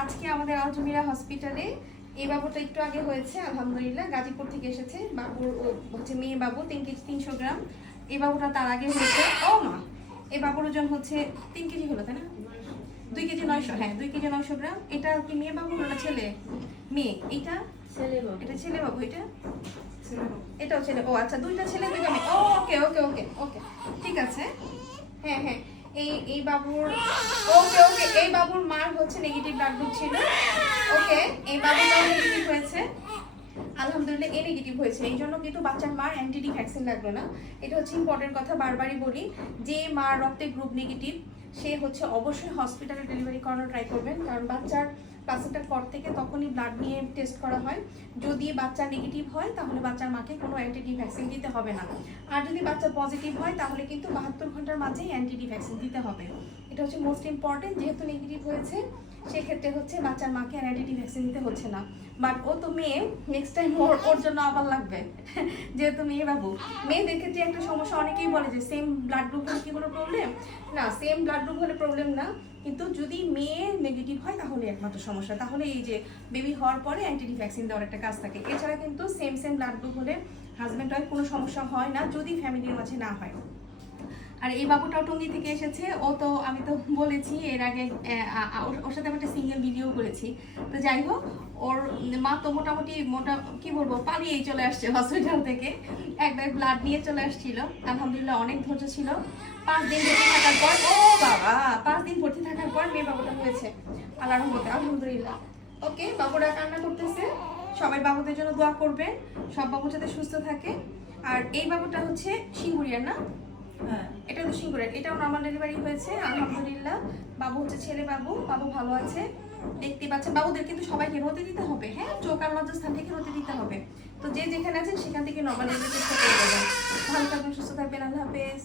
আজকে আমাদের আলজমিরা হসপিটালে এই বাবুটা একটু আগে হয়েছে আলহামদুলিল্লাহ, গাজীপুর থেকে এসেছে। বাবুর হচ্ছে মেয়ে বাবু 3 কেজি 300 গ্রাম। এই বাবুটা তার আগে হয়েছে। ও মা, এই বাবুর ওজন হচ্ছে 3 কেজি হলো, তাই না? 2 কেজি 900, হ্যাঁ 2 কেজি 900 গ্রাম। এটা কি মেয়ে বাবু না ছেলে? মেয়ে। এটা ছেলে বাবু। এটা ছেলে বাবু। এটাও ছেলে। ও আচ্ছা, দুইটা ছেলে দুইটা মেয়ে। ওকে ওকে ওকে ওকে, ঠিক আছে। হ্যাঁ হ্যাঁ, এই বাবুর ওকে ওকে, এই বাবুর মার হচ্ছে নেগেটিভ ব্লাড গ্রুপ ছিল। ওকে, এই বাবুটাও নেগেটিভ হয়েছে আলহামদুলিল্লাহ, এ নেগেটিভ হয়েছে। এই জন্য কিন্তু বাচ্চার মার অ্যান্টিডি ভ্যাকসিন লাগলো না। এটা হচ্ছে ইম্পর্টেন্ট কথা, বারবারই বলি যে মার রক্তের গ্রুপ নেগেটিভ সে হচ্ছে অবশ্যই হসপিটালে ডেলিভারি করানোর ট্রাই করবেন, কারণ বাচ্চার প্লাসেন্টার পর থেকে তখনই ব্লাড নিয়ে টেস্ট করা হয়। যদি বাচ্চা নেগেটিভ হয় তাহলে বাচ্চার মাকে কোনো অ্যান্টিডি ভ্যাকসিন দিতে হবে না, আর যদি বাচ্চা পজিটিভ হয় তাহলে কিন্তু 72 ঘন্টার মাঝেই অ্যান্টিডি ভ্যাকসিন দিতে হবে। এটা হচ্ছে মোস্ট ইম্পর্টেন্ট। যেহেতু নেগেটিভ হয়েছে সেক্ষেত্রে হচ্ছে বাচ্চার মাকে অ্যান্টিডি ভ্যাকসিন দিতে হচ্ছে না। বাট ও তো মেয়ে, নেক্সট টাইম ওর জন্য আবার লাগবে যেহেতু মেয়ে বাবু। মেয়েদের ক্ষেত্রে একটা সমস্যা, অনেকেই বলে যে সেম ব্লাড গ্রুপ হলে কি কোনো প্রবলেম? না, সেম ব্লাড গ্রুপ হলে প্রবলেম না, কিন্তু যদি মেয়ে নেগেটিভ হয় তাহলে একমাত্র সমস্যা। তাহলে এই যে বেবি হওয়ার পরে অ্যান্টিডি ভ্যাকসিন দেওয়ার একটা কাজ থাকে। এছাড়া কিন্তু সেম ব্লাড গ্রুপ হলে হাজব্যান্ড ওয়াইফ কোনো সমস্যা হয় না, যদি ফ্যামিলির মাঝে না হয়। আর এই বাবুটাও টঙ্গী থেকে এসেছে। ও তো আমি তো বলেছি এর আগে, ওর সাথে আমি একটা সিঙ্গেল ভিডিও করেছি। তো যাই হোক, ওর মা তো মোটামুটি কি বলবো, পালিয়েই চলে আসছে হসপিটাল থেকে। একবার ব্লাড নিয়ে চলে আসছিল, আলহামদুলিল্লাহ অনেক ধৈর্য ছিল। 5 দিন ভর্তি থাকার পর, ও বাবা, 5 দিন ভর্তি থাকার পর মেয়ে বাবুটা হয়েছে আল্লাহর রহমতে, আলহামদুলিল্লাহ। ওকে, বাবুরা কান্না করতেছে, সবাই বাবুদের জন্য দোয়া করবেন, সব বাবু যাতে সুস্থ থাকে। আর এই বাবুটা হচ্ছে সিঙ্গুরিয়ার না? এটা তো সিঙ্গুরের, এটাও নর্মাল ডেলিভারি হয়েছে আলহামদুলিল্লাহ। বাবু হচ্ছে ছেলে বাবু, বাবু ভালো আছে, দেখতে পাচ্ছেন। বাবুদের কিন্তু সবাইকে রোদে দিতে হবে, হ্যাঁ, চোখ আর লজ্জাস্থান থেকে রোদে দিতে হবে। তো যে যেখানে আছেন সেখান থেকে নর্মাল ডেলিভারি চেষ্টা করে দেবেন। ভালো থাকবেন, সুস্থ থাকবেন, আল্লাহ হাফেজ।